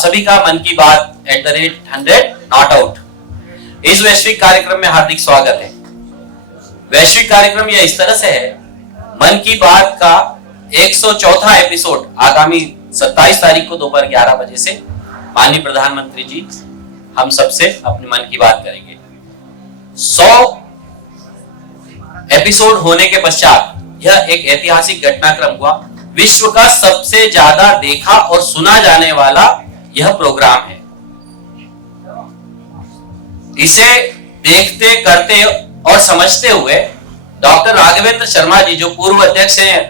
सभी का मन की बात @100 नॉट आउट इस वैश्विक कार्यक्रम में हार्दिक स्वागत है। वैश्विक कार्यक्रम यह इस तरह से है, मन की बात का 104वां एपिसोड आगामी 27 तारीख को दोपहर 11 बजे से माननीय प्रधानमंत्री जी हम सबसे अपने मन की बात करेंगे। 100 एपिसोड होने के पश्चात यह एक ऐतिहासिक घटनाक्रम हुआ। विश्व का सबसे ज्यादा देखा और सुना जाने वाला यह प्रोग्राम है। इसे देखते, करते और समझते हुए डॉक्टर राघवेंद्र शर्मा जी, जो पूर्व अध्यक्ष हैं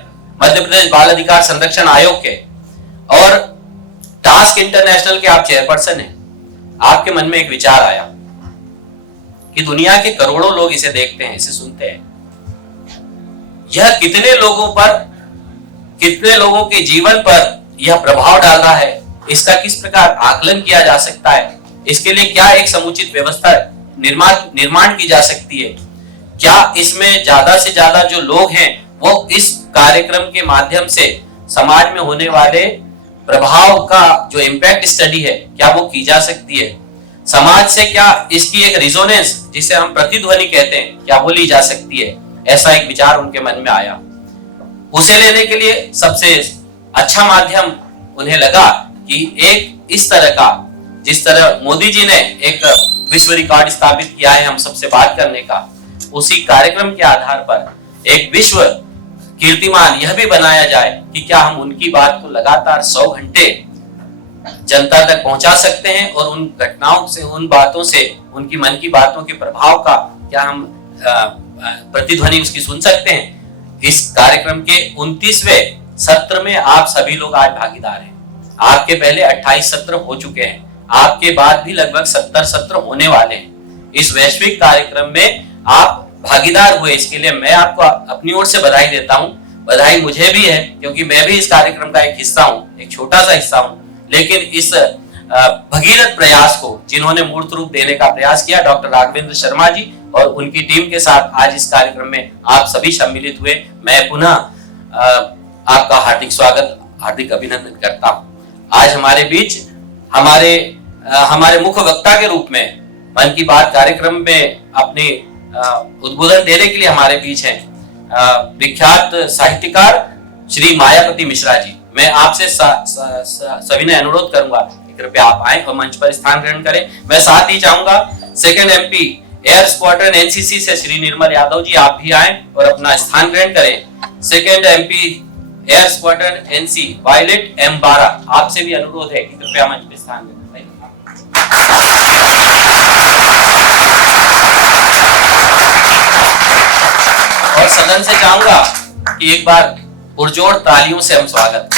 मध्य प्रदेश बाल अधिकार संरक्षण आयोग के और टास्क इंटरनेशनल के आप चेयरपर्सन हैं, आपके मन में एक विचार आया कि दुनिया के करोड़ों लोग इसे देखते हैं, इसे सुनते हैं। यह कितने लोगों के जीवन पर यह प्रभाव डाल रहा है, इसका किस प्रकार आकलन किया जा सकता है, इसके लिए क्या एक समुचित व्यवस्था निर्माण की जा सकती है, क्या इसमें ज्यादा से ज्यादा जो लोग हैं वो इस कार्यक्रम के माध्यम से समाज में होने वाले प्रभाव का जो इम्पैक्ट स्टडी है क्या वो की जा सकती है, समाज से क्या इसकी एक रिजोनेंस जिसे हम प्रतिध्वनि कहते हैं क्या वो ली जा सकती है। ऐसा एक विचार उनके मन में आया। उसे लेने के लिए सबसे अच्छा माध्यम उन्हें लगा कि एक इस तरह का, जिस तरह मोदी जी ने एक विश्व रिकॉर्ड स्थापित किया है हम सबसे बात करने का, उसी कार्यक्रम के आधार पर एक विश्व कीर्तिमान यह भी बनाया जाए कि क्या हम उनकी बात को लगातार 100 घंटे जनता तक पहुंचा सकते हैं और उन घटनाओं से, उन बातों से, उनकी मन की बातों के प्रभाव का क्या हम प्रतिध्वनि उसकी सुन सकते हैं। इस कार्यक्रम के 29वें सत्र में आप सभी लोग आज भागीदार हैं। आपके पहले 28 सत्र हो चुके हैं, आपके बाद भी लगभग 70 सत्र होने वाले हैं। इस वैश्विक कार्यक्रम में आप भागीदार हुए, इसके लिए मैं आपको अपनी ओर से बधाई देता हूं। बधाई मुझे भी है क्योंकि मैं भी इस कार्यक्रम का एक हिस्सा हूं, एक छोटा सा हिस्सा हूं, लेकिन इस भगीरथ प्रयास को जिन्होंने मूर्त रूप देने का प्रयास किया, डॉक्टर राघवेंद्र शर्मा जी और उनकी टीम के साथ आज इस कार्यक्रम में आप सभी सम्मिलित हुए, मैं पुनः आपका हार्दिक स्वागत, हार्दिक अभिनंदन करता हूं। आज हमारे बीच हमारे मुख्य वक्ता के रूप में मन की बात कार्यक्रम में अपने उद्बोधन देने के लिए हमारे बीच हैं विख्यात साहित्यकार श्री मायापति मिश्रा जी। मैं आपसे सविनय अनुरोध करूंगा कि कृपया आप आए और मंच पर स्थान ग्रहण करें। मैं साथ ही चाहूंगा second MP air squadron NCC से श्री निर्मल यादव जी, आप भी आए और अपना स्थान ग्रहण करें। Second MP air squadron NC violet M12, आपसे भी अनुरोध है कि कृपया मंच पर स्थान ग्रहण करें। और सदन से चाहूंगा कि एक बार पुरजोर तालियों से हम स्वागत।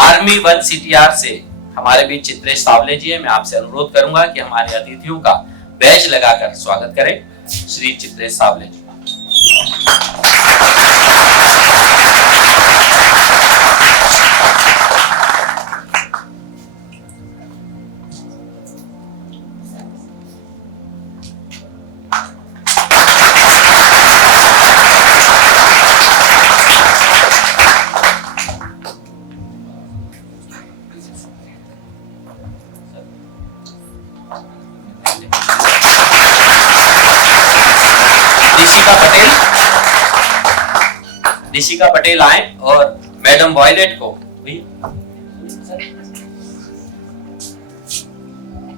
आर्मी 1 CTR से हमारे बीच चित्रेश सावले जी है। मैं आपसे अनुरोध करूंगा कि हमारे अतिथियों का बैज लगाकर स्वागत करें। श्री चित्रेश सावले जी। ऋषिका पटेल आए और मैडम वॉयलेट को,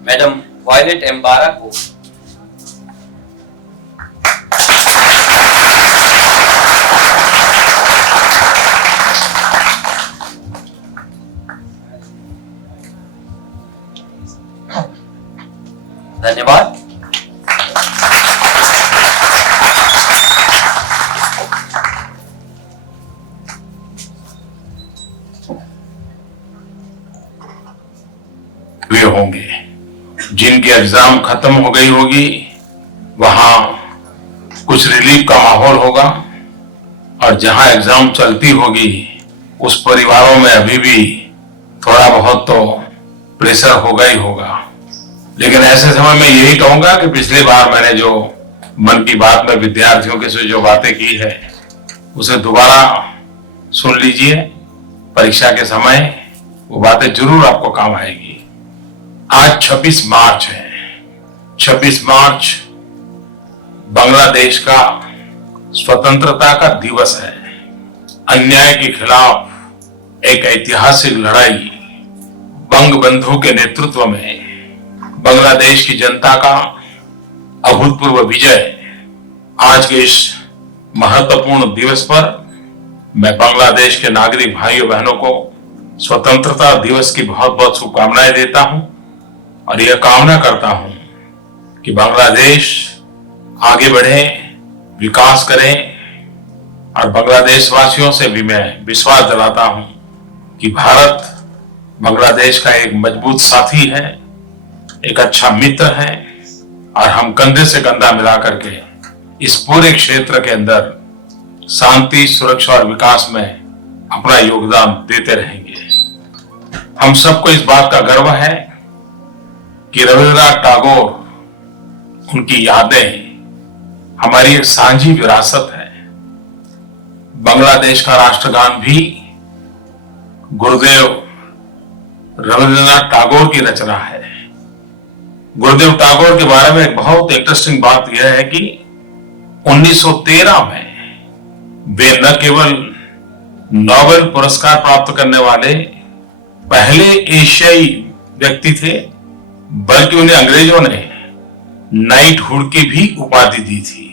मैडम वॉयलेट M12 को धन्यवाद। होंगे जिनकी एग्जाम खत्म हो गई होगी, वहां कुछ रिलीफ का माहौल होगा, और जहां एग्जाम चलती होगी उस परिवारों में अभी भी थोड़ा बहुत तो प्रेशर होगा ही होगा। लेकिन ऐसे समय में यही कहूंगा कि पिछली बार मैंने जो मन की बात में विद्यार्थियों के से जो बातें की है उसे दोबारा सुन लीजिए परीक्षा के समय, वो बातें जरूर आपको काम आएगी। आज 26 मार्च है। 26 मार्च बांग्लादेश का स्वतंत्रता का दिवस है। अन्याय के खिलाफ एक ऐतिहासिक लड़ाई बंगबंधु के नेतृत्व में बांग्लादेश की जनता का अभूतपूर्व विजय। आज के इस महत्वपूर्ण दिवस पर मैं बांग्लादेश के नागरिक भाइयों बहनों को स्वतंत्रता दिवस की बहुत बहुत शुभकामनाएं देता हूं और यह कामना करता हूं कि बांग्लादेश आगे बढ़े, विकास करे। और बांग्लादेश वासियों से भी मैं विश्वास दिलाता हूं कि भारत बांग्लादेश का एक मजबूत साथी है, एक अच्छा मित्र है और हम कंधे से कंधा मिला करके इस पूरे क्षेत्र के अंदर शांति, सुरक्षा और विकास में अपना योगदान देते रहेंगे। हम सबको इस बात का गर्व है कि रविंद्रनाथ टैगोर, उनकी यादें हमारी एक साझी विरासत है। बांग्लादेश का राष्ट्रगान भी गुरुदेव रविंद्रनाथ टैगोर की रचना है। गुरुदेव टैगोर के बारे में एक बहुत इंटरेस्टिंग बात यह है कि 1913 में वे न केवल नोबेल पुरस्कार प्राप्त करने वाले पहले एशियाई व्यक्ति थे, बल्कि उन्हें अंग्रेजों ने नाइटहुड की भी उपाधि दी थी।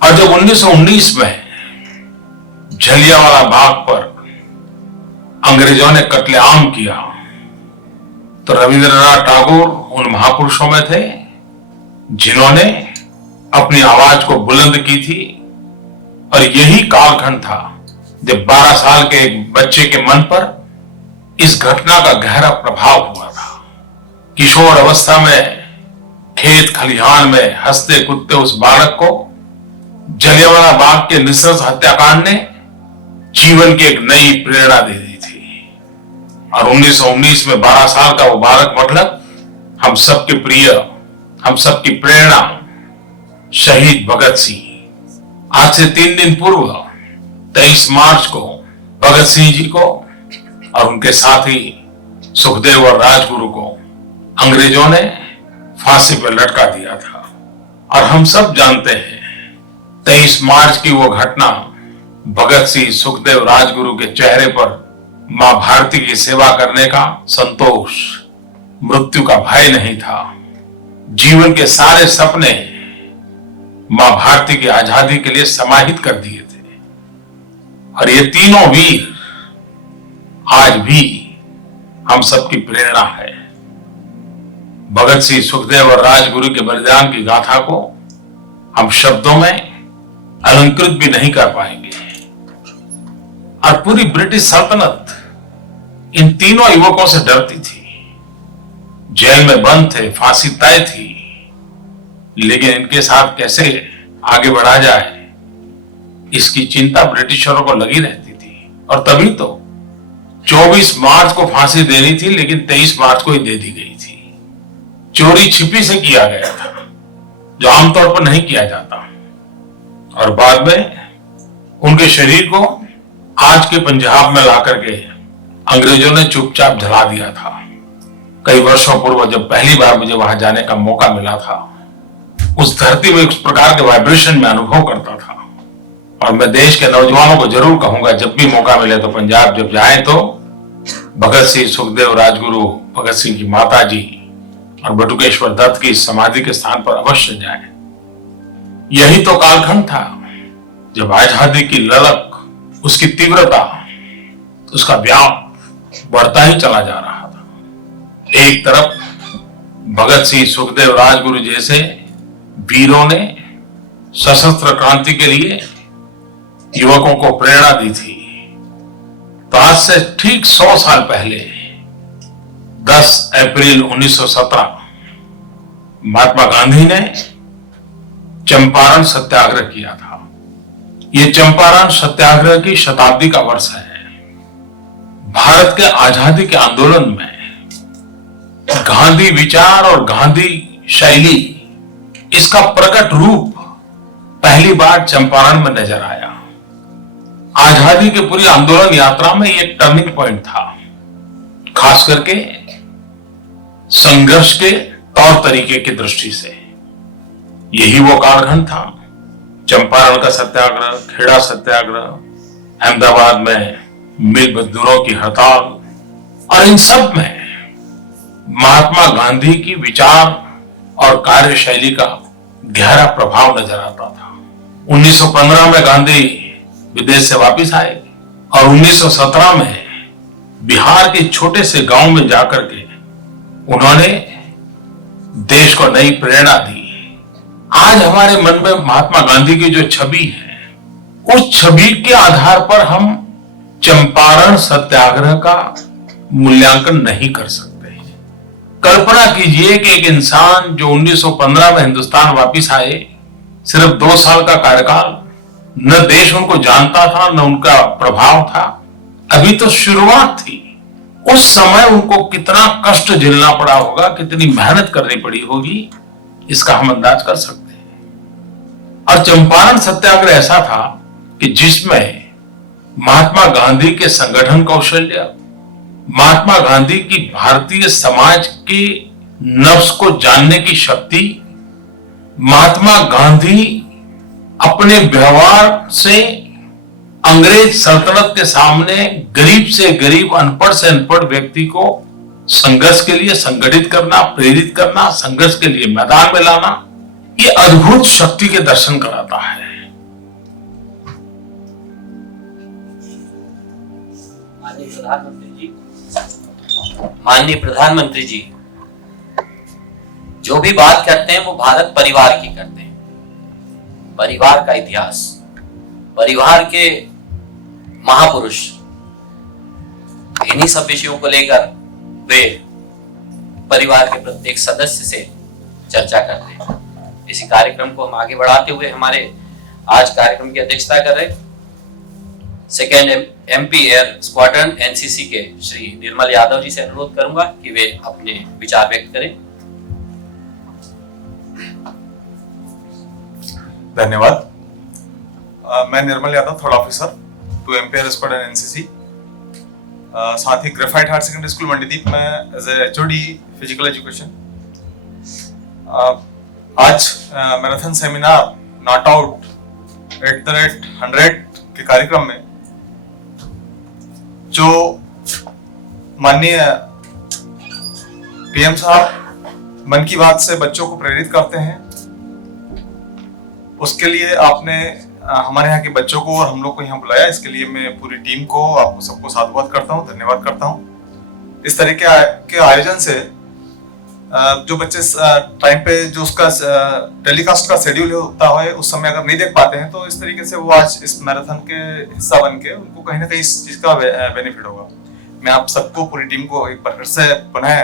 और जब 1919 में जलियांवाला बाग पर अंग्रेजों ने कत्लेआम किया तो रविंद्रनाथ टैगोर उन महापुरुषों में थे जिन्होंने अपनी आवाज को बुलंद की थी। और यही कालखंड था जब 12 साल के एक बच्चे के मन पर इस घटना का गहरा प्रभाव हुआ था। किशोर अवस्था में खेत खलिहान में हंसते कूदते उस बालक को जलियांवाला बाग के नृशंस हत्याकांड ने जीवन की एक नई प्रेरणा दे दी थी। और 1919 में 12 साल का वो बालक मतलब हम सबके प्रिय, हम सबकी प्रेरणा शहीद भगत सिंह। आज से 3 दिन पूर्व 23 मार्च को भगत सिंह जी को और उनके साथी सुखदेव और राजगुरु को अंग्रेजों ने फांसी पर लटका दिया था। और हम सब जानते हैं 23 मार्च की वो घटना भगत सिंह, सुखदेव, राजगुरु के चेहरे पर मां भारती की सेवा करने का संतोष, मृत्यु का भय नहीं था। जीवन के सारे सपने मां भारती की आजादी के लिए समाहित कर दिए थे। और ये तीनों वीर आज भी हम सबकी प्रेरणा है। भगत सिंह, सुखदेव और राजगुरु के बलिदान की गाथा को हम शब्दों में अलंकृत भी नहीं कर पाएंगे। और पूरी ब्रिटिश सल्तनत इन तीनों युवकों से डरती थी। जेल में बंद थे, फांसी तय थी, लेकिन इनके साथ कैसे आगे बढ़ा जाए इसकी चिंता ब्रिटिशरों को लगी रहती थी। और तभी तो 24 मार्च को फांसी देनी थी, लेकिन 23 मार्च को ही दे दी गई थी। चोरी छिपी से किया गया था, जो आमतौर पर नहीं किया जाता। और बाद में उनके शरीर को आज के पंजाब में लाकर के अंग्रेजों ने चुपचाप जला दिया था। कई वर्षों पूर्व जब पहली बार मुझे वहां जाने का मौका मिला था, उस धरती में उस प्रकार के वाइब्रेशन में अनुभव करता था। और मैं देश के नौजवानों को जरूर कहूंगा, जब भी मौका मिले तो पंजाब जब जाएं तो भगत सिंह, सुखदेव, राजगुरु, भगत सिंह की माता जी और बटुकेश्वर दत्त की समाधि के स्थान पर अवश्य जाएं। यही तो कालखंड था जब आजादी की ललक, उसकी तीव्रता, उसका व्याप बढ़ता ही चला जा रहा था। एक तरफ भगत सिंह, सुखदेव, राजगुरु जैसे वीरों ने सशस्त्र क्रांति के लिए युवकों को प्रेरणा दी थी, तो आज से ठीक 100 साल पहले 10 अप्रैल 1917 महात्मा गांधी ने चंपारण सत्याग्रह किया था। ये चंपारण सत्याग्रह की शताब्दी का वर्ष है। भारत के आजादी के आंदोलन में गांधी विचार और गांधी शैली, इसका प्रकट रूप पहली बार चंपारण में नजर आया। आजादी के पूरी आंदोलन यात्रा में ये एक टर्निंग पॉइंट था, खास करके संघर्ष के तौर तरीके की दृष्टि से। यही वो कालखंड था, चंपारण का सत्याग्रह, खेड़ा सत्याग्रह, अहमदाबाद में मिल मजदूरों की हड़ताल, और इन सब में महात्मा गांधी की विचार और कार्यशैली का गहरा प्रभाव नजर आता था। 1915 में गांधी विदेश से वापस आए और 1917 में बिहार के छोटे से गांव में जाकर के उन्होंने देश को नई प्रेरणा दी। आज हमारे मन में महात्मा गांधी की जो छवि है, उस छवि के आधार पर हम चंपारण सत्याग्रह का मूल्यांकन नहीं कर सकते। कल्पना कीजिए कि एक इंसान जो 1915 में हिंदुस्तान वापस आए, सिर्फ 2 साल का कार्यकाल, न देश उनको जानता था न उनका प्रभाव था, अभी तो शुरुआत थी। उस समय उनको कितना कष्ट झेलना पड़ा होगा, कितनी मेहनत करनी पड़ी होगी, इसका हम अंदाज कर सकते हैं। और चंपारण सत्याग्रह ऐसा था कि जिसमें महात्मा गांधी के संगठन कौशल्य, महात्मा गांधी की भारतीय समाज के नफ्स को जानने की शक्ति, महात्मा गांधी अपने व्यवहार से अंग्रेज सल्तनत के सामने गरीब से गरीब, अनपढ़ से अनपढ़ व्यक्ति को संघर्ष के लिए संगठित करना, प्रेरित करना, संघर्ष के लिए मैदान में लाना, ये अद्भुत शक्ति के दर्शन कराता है। माननीय प्रधानमंत्री जी जो भी बात करते हैं वो भारत परिवार की करते हैं। परिवार का इतिहास, परिवार के महापुरुष, इन्हीं सब विषयों को लेकर वे परिवार के प्रत्येक सदस्य से चर्चा करते हैं। इसी कार्यक्रम को हम आगे बढ़ाते हुए हमारे आज कार्यक्रम की अध्यक्षता कर रहे second MP air squadron NCC के श्री निर्मल यादव जी से अनुरोध करूंगा कि वे अपने विचार व्यक्त करें। धन्यवाद। मैं Nirmal Yadav, third officer two MP air squadron NCC, साथ ही graphite higher secondary school Mandideep में as a HOD physical education. आज marathon seminar not out at the rate 100 के कार्यक्रम में जो माननीय पीएम साहब मन की बात से बच्चों को प्रेरित करते हैं, उसके लिए आपने हमारे यहाँ के बच्चों को और हम लोग को यहाँ बुलाया। इसके लिए मैं पूरी टीम को, आपको सबको साधुवाद करता हूँ, धन्यवाद करता हूँ। इस तरीके के आयोजन से जो बच्चे टाइम पे जो उसका टेलीकास्ट का शेड्यूल होता है उस समय अगर नहीं देख पाते हैं, तो इस तरीके से वो आज इस मैराथन के हिस्सा बन के उनको कहीं ना कहीं इस चीज का बेनिफिट होगा। मैं आप सबको, पूरी टीम को एक बार फिर से पुनः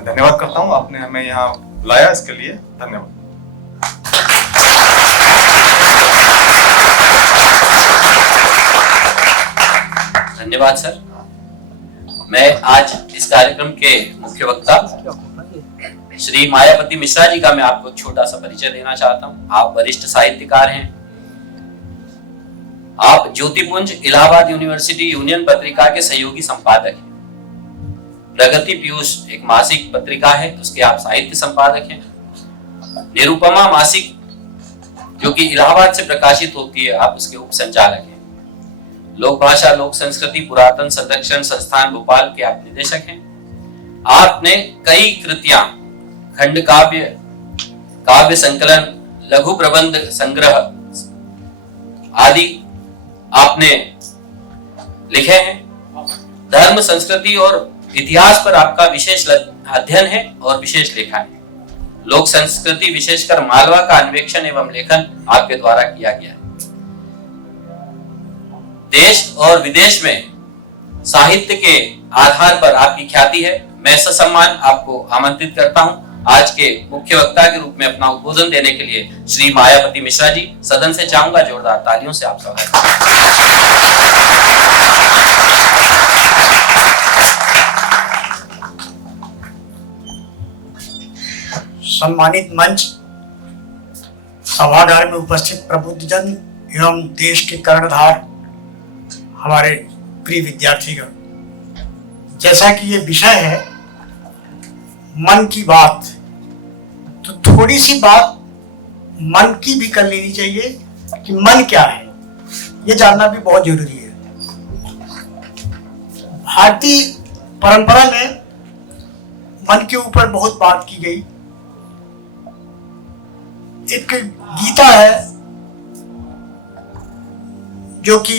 धन्यवाद करता हूँ। आपने हमें यहाँ बुलाया, इसके लिए धन्यवाद। धन्यवाद सर। मैं आज इस कार्यक्रम के मुख्य वक्ता श्री मायावती मिश्रा जी का मैं आपको छोटा सा परिचय देना चाहता हूं। आप वरिष्ठ साहित्यकार हैं। आप ज्योतिपुंज इलाहाबाद यूनिवर्सिटी यूनियन पत्रिका के सहयोगी संपादक हैं। प्रगति पीयूष एक मासिक पत्रिका है, उसके आप साहित्य संपादक हैं। निरुपमा मासिक जो कि इलाहाबाद से प्रकाशित होती है, आप उसके उप संचालक हैं। लोक भाषा लोक संस्कृति पुरातन संरक्षण संस्थान भोपाल के आप निदेशक हैं। आपने कई कृतियां, खंड काव्य, काव्य संकलन, लघु प्रबंध संग्रह आदि आपने लिखे हैं। धर्म, संस्कृति और इतिहास पर आपका विशेष अध्ययन है और विशेष लेखा है। लोक संस्कृति विशेषकर मालवा का अन्वेषण एवं लेखन आपके द्वारा किया गया है। देश और विदेश में साहित्य के आधार पर आपकी ख्याति है। मैं ससम्मान आपको आमंत्रित करता हूं आज के मुख्य वक्ता के रूप में अपना उद्बोधन देने के लिए श्री मायावती मिश्रा जी। सदन से चाहूंगा जोरदार तालियों से आप स्वागत करें। सम्मानित मंच, सभागार में उपस्थित प्रबुद्धजन एवं देश के कर्णधार हमारे प्रिय विद्यार्थीगण, जैसा कि ये विषय है मन की बात, तो थोड़ी सी बात मन की भी कर लेनी चाहिए कि मन क्या है, ये जानना भी बहुत जरूरी है। भारतीय परंपरा में मन के ऊपर बहुत बात की गई। एक गीता है जो कि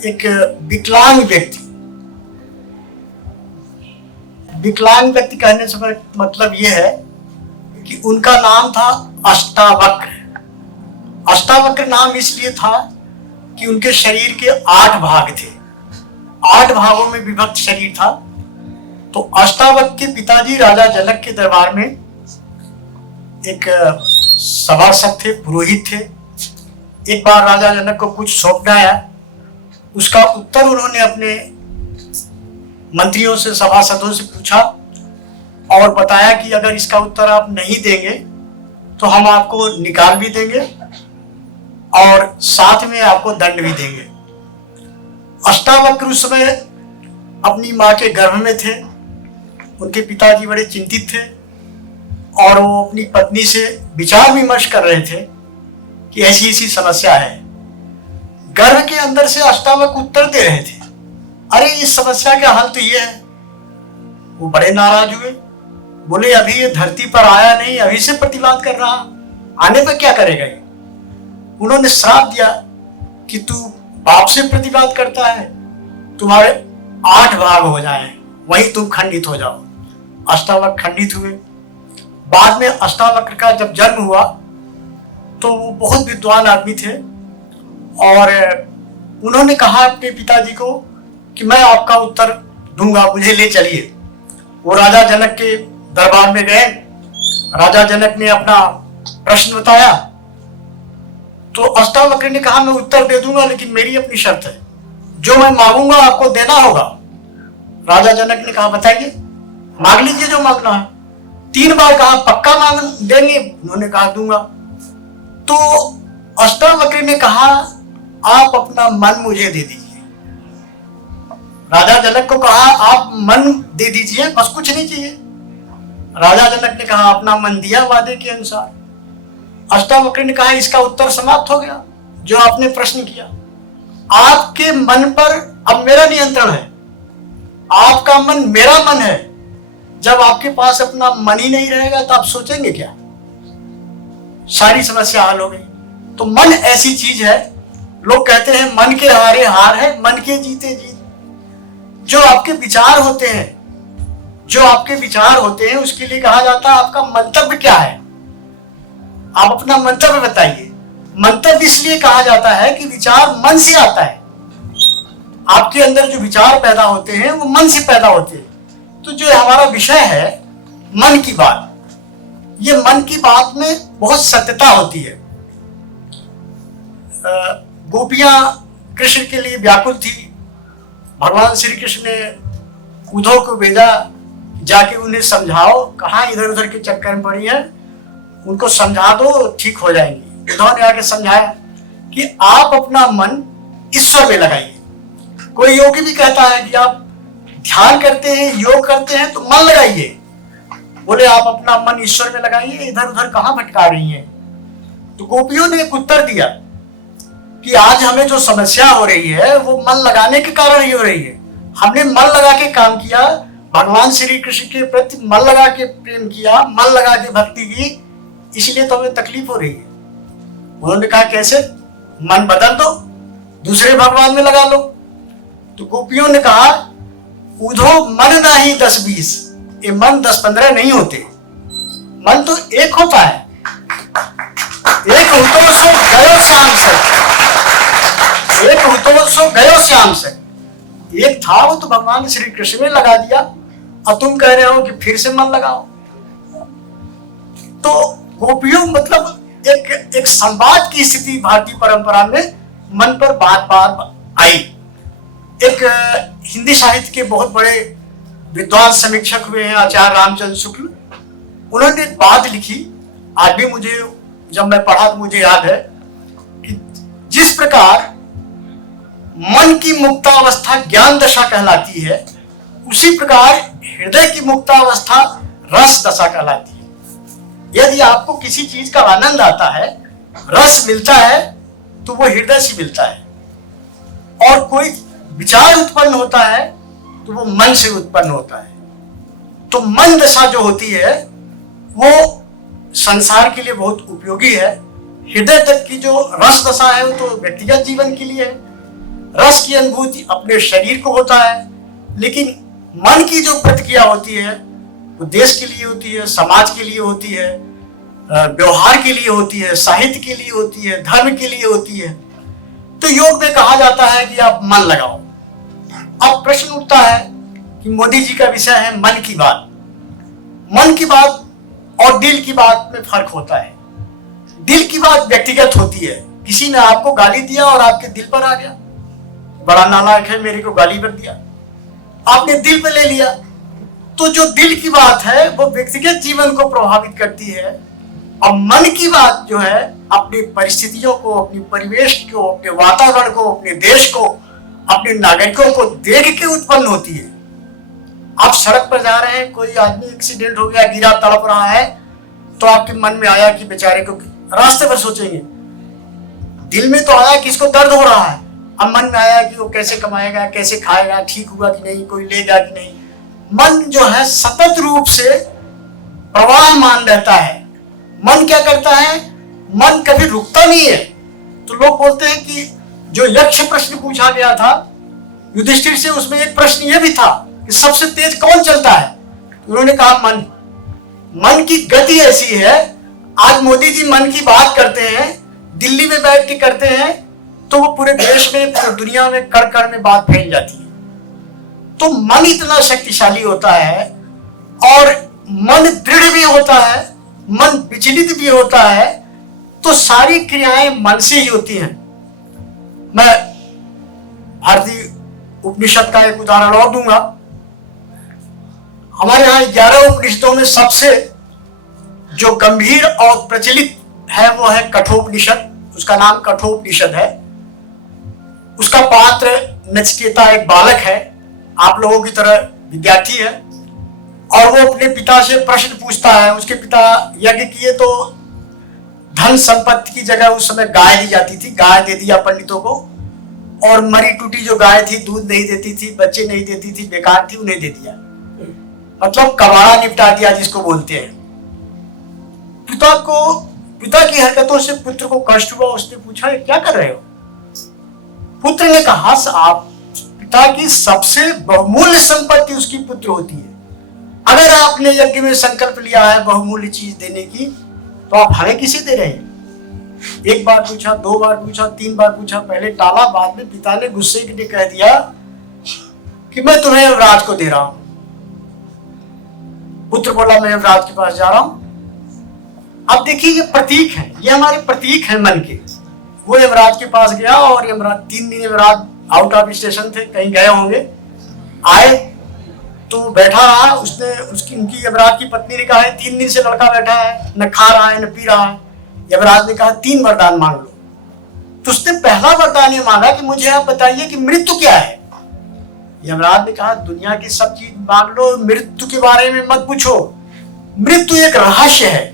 एक विकलांग व्यक्ति कहने से मतलब यह है कि उनका नाम था अष्टावक्र। अष्टावक्र नाम इसलिए था कि उनके शरीर के 8 भाग थे, 8 भागों में विभक्त शरीर था। तो अष्टावक्र के पिताजी राजा जनक के दरबार में एक सभासद थे, पुरोहित थे। एक बार राजा जनक को कुछ सौंपना आया, उसका उत्तर उन्होंने अपने मंत्रियों से, सभासदों से पूछा और बताया कि अगर इसका उत्तर आप नहीं देंगे तो हम आपको निकाल भी देंगे और साथ में आपको दंड भी देंगे। अष्टावक्र उस समय अपनी माँ के गर्भ में थे। उनके पिताजी बड़े चिंतित थे और वो अपनी पत्नी से विचार विमर्श कर रहे थे कि ऐसी ऐसी समस्या है। गर्भ के अंदर से अष्टावक्र उत्तर दे रहे थे, अरे इस समस्या का हल तो ये है। वो बड़े नाराज हुए, बोले अभी ये धरती पर आया नहीं, अभी से प्रतिवाद कर रहा, आने पर क्या करेगा ये। उन्होंने श्राप दिया कि तू बाप से प्रतिवाद करता है, तुम्हारे 8 भाग हो जाए, वहीं तुम खंडित हो जाओ। अष्टावक्र खंडित हुए। बाद में अष्टावक्र का जब जन्म हुआ तो वो बहुत विद्वान आदमी थे और उन्होंने कहा अपने पिताजी को कि मैं आपका उत्तर दूंगा, मुझे ले चलिए। वो राजा जनक के दरबार में गए। राजा जनक ने अपना प्रश्न बताया तो अष्टावक्र ने कहा मैं उत्तर दे दूंगा, लेकिन मेरी अपनी शर्त है, जो मैं मांगूंगा आपको देना होगा। राजा जनक ने कहा बताइए, मांग लीजिए जो मांगना है। 3 बार कहा पक्का मांग देंगे, उन्होंने कहा दूंगा। तो अष्टावक्र ने कहा आप अपना मन मुझे दे दीजिए। राजा जनक को कहा आप मन दे दीजिए, बस कुछ नहीं चाहिए। राजा जनक ने कहा अपना मन दिया वादे के अनुसार। अष्टावक्र ने कहा इसका उत्तर समाप्त हो गया जो आपने प्रश्न किया। आपके मन पर अब मेरा नियंत्रण है, आपका मन मेरा मन है। जब आपके पास अपना मन ही नहीं रहेगा तो आप सोचेंगे क्या, सारी समस्या हल हो गई। तो मन ऐसी चीज है, लोग कहते हैं मन के हारे हार है, मन के जीते जीत। जो आपके विचार होते हैं, जो आपके विचार होते हैं उसके लिए कहा जाता है आपका मंतव्य क्या है, आप अपना मंतव्य बताइए। मंतव्य इसलिए कहा जाता है कि विचार मन से आता है। आपके अंदर जो विचार पैदा होते हैं वो मन से पैदा होते हैं। तो जो हमारा विषय है मन की बात, ये मन की बात में बहुत सत्यता होती है। गोपियां कृष्ण के लिए व्याकुल थी। भगवान श्री कृष्ण ने उद्धव को भेजा, जाके उन्हें समझाओ, कहाँ इधर उधर के चक्कर में पड़ी है, उनको समझा दो, ठीक हो जाएंगी। उद्धव ने आके समझाया कि आप अपना मन ईश्वर में लगाइए। कोई योगी भी कहता है कि आप ध्यान करते हैं, योग करते हैं तो मन लगाइए। बोले आप अपना मन ईश्वर में लगाइए, इधर उधर कहाँ भटका रही हैं। तो गोपियों ने एक उत्तर दिया कि आज हमें जो समस्या हो रही है वो मन लगाने के कारण ही हो रही है। हमने मन लगा के काम किया, भगवान श्री कृष्ण के प्रति मन लगा के प्रेम किया, मन लगा के भक्ति की, इसलिए तो हमें तकलीफ हो रही है। उन्होंने कहा कैसे, मन बदल दो, दूसरे भगवान में लगा लो। तो गोपियों ने कहा उधो मन नहीं 10-20, ये मन 10-15 नहीं होते, मन तो एक होता है। एक हुतो सो गयो श्याम से, एक हुतो सो गयो श्याम से। एक था वो तो भगवान श्री कृष्ण में लगा दिया, और तुम कह रहे हो कि फिर से मन लगाओ। तो गोपियों मतलब एक संवाद की स्थिति भारतीय परंपरा में मन पर बार बार आई। एक हिंदी साहित्य के बहुत बड़े विद्वान समीक्षक हुए हैं आचार्य रामचंद्र शुक्ल, उन्होंने एक बात लिखी, आज भी मुझे जब मैं पढ़ा तो मुझे याद है कि जिस प्रकार मन की मुक्तावस्था ज्ञान दशा कहलाती है, उसी प्रकार हृदय की मुक्तावस्था रस दशा कहलाती है। यदि आपको किसी चीज का आनंद आता है, रस मिलता है, तो वो हृदय से मिलता है। और कोई विचार उत्पन्न होता है तो वो मन से उत्पन्न होता है। तो मन दशा जो होती है वो संसार के लिए बहुत उपयोगी है। हृदय तक की जो रस दशा है वो तो व्यक्तिगत जीवन के लिए है। रस की अनुभूति अपने शरीर को होता है, लेकिन मन की जो प्रतिक्रिया होती है वो देश के लिए होती है, समाज के लिए होती है, व्यवहार के लिए होती है, साहित्य के लिए होती है, धर्म के लिए होती है। तो योग में कहा जाता है कि आप मन लगाओ। अब प्रश्न उठता है कि मोदी जी का विषय है मन की बात। मन की बात और दिल की बात में फर्क होता है। दिल की बात व्यक्तिगत होती है। किसी ने आपको गाली दिया और आपके दिल पर आ गया, बड़ा नालायक है, मेरे को गाली पर दिया, आपने दिल पे ले लिया। तो जो दिल की बात है वो व्यक्तिगत जीवन को प्रभावित करती है, और मन की बात जो है अपनी परिस्थितियों को, अपनी परिवेश को, अपने वातावरण को, अपने देश को, अपने नागरिकों को देख के उत्पन्न होती है। आप सड़क पर जा रहे हैं, कोई आदमी एक्सीडेंट हो गया, गिरा, तड़प रहा है, तो आपके मन में आया कि बेचारे को, रास्ते पर सोचेंगे, दिल में तो आया कि इसको दर्द हो रहा है, अब मन में आया कि वो कैसे कमाएगा, कैसे खाएगा, ठीक हुआ कि नहीं, कोई लेगा कि नहीं। मन जो है सतत रूप से प्रवाहमान रहता है। मन क्या करता है, मन कभी रुकता नहीं है। तो लोग बोलते हैं कि जो यक्ष प्रश्न पूछा गया था युधिष्ठिर से, उसमें एक प्रश्न यह भी था कि सबसे तेज कौन चलता है। उन्होंने कहा मन। मन की गति ऐसी है, आज मोदी जी मन की बात करते हैं, दिल्ली में बैठ के करते हैं, तो वो पूरे देश में, पूरी दुनिया में कण कण में बात फैल जाती है। तो मन इतना शक्तिशाली होता है, और मन दृढ़ भी होता है, मन विचलित भी होता है, तो सारी क्रियाएं मन से ही होती हैं। मैं भारतीय उपनिषद का एक उदाहरण और दूंगा। हमारे यहाँ 11 उपनिषदों में सबसे जो गंभीर और प्रचलित है वो है कठोपनिषद। उसका नाम कठोपनिषद है। उसका पात्र नचिकेता एक बालक है, आप लोगों की तरह विद्यार्थी है, और वो अपने पिता से प्रश्न पूछता है। उसके पिता यज्ञ किए तो धन संपत्ति की जगह उस समय गाय दी जाती थी, गाय दे दिया पंडितों को, और मरी टूटी जो गाय थी, दूध नहीं देती थी, बच्चे नहीं देती थी, बेकार थी, उन्हें दे दिया, मतलब कबाड़ा निपटा दिया जिसको बोलते हैं। पिता की हरकतों से पुत्र को कष्ट हुआ। उसने पूछा क्या कर रहे हो। पुत्र ने कहा आप, पिता की सबसे बहुमूल्य संपत्ति उसकी पुत्र होती है। अगर आपने यज्ञ में संकल्प लिया है बहुमूल्य चीज देने की, तो आप हमें किसे दे रहे हैं। एक बार पूछा, 2 बार पूछा, 3 बार पूछा, पहले टाला, बाद में पिता ने गुस्से के लिए कह दिया कि मैं तुम्हें यमराज को दे रहा हूं। पुत्र बोला मैं यमराज के पास जा रहा हूं। अब देखिए ये प्रतीक है, ये हमारे प्रतीक है मन के। वो यमराज के पास गया, और यमराज 3 दिन यमराज आउट ऑफ स्टेशन थे, कहीं गए होंगे, आए तो बैठा रहा। उनकी यमराज की पत्नी ने कहा है 3 दिन से लड़का बैठा है, न खा रहा है न पी रहा है। यमराज ने कहा 3 वरदान मांग लो। तो उसने पहला वरदान ये मांगा कि मुझे आप बताइए कि मृत्यु क्या है। यमराज ने कहा दुनिया की सब चीज मांग लो, मृत्यु के बारे में मत पूछो। मृत्यु एक रहस्य है,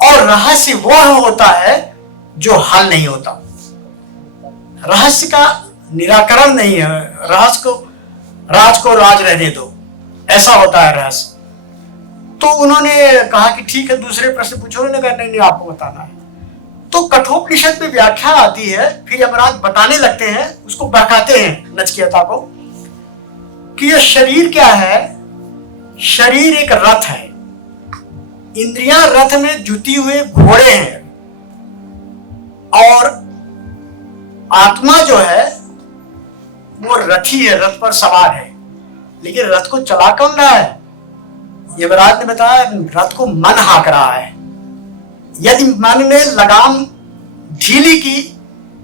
और रहस्य वह होता है जो हल नहीं होता। रहस्य का निराकरण नहीं है। राज को राज रहने दो, ऐसा होता है रहस्य। तो उन्होंने कहा कि ठीक है, दूसरे प्रश्न पूछो। उन्होंने कहा नहीं आपको बताना है। तो कठोपनिषद में व्याख्या आती है, फिर यमराज बताने लगते हैं, उसको बहकाते हैं नचिकेता को कि यह शरीर क्या है। शरीर एक रथ है, इंद्रियां रथ में जुटी हुए घोड़े हैं, और आत्मा जो है वो रथी है, रथ पर सवार है। लेकिन रथ को चला कौन रहा है। यमराज ने बताया रथ को मन हाँक रहा है। यदि मन ने लगाम ढीली की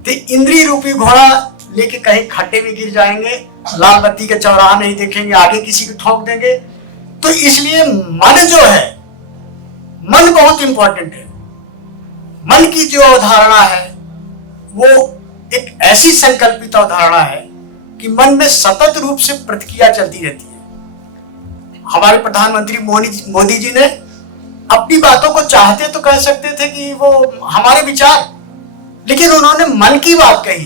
तो इंद्रिय रूपी घोड़ा लेके कहीं खड्डे में गिर जाएंगे, लाल बत्ती का चौराहा नहीं देखेंगे, आगे किसी को ठोक देंगे। तो इसलिए मन जो है, मन बहुत इंपॉर्टेंट है। मन की जो अवधारणा है वो एक ऐसी संकल्पित अवधारणा है कि मन में सतत रूप से प्रतिक्रिया चलती रहती है। हमारे प्रधानमंत्री मोदी जी ने अपनी बातों को चाहते तो कह सकते थे कि वो हमारे विचार, लेकिन उन्होंने मन की बात कही।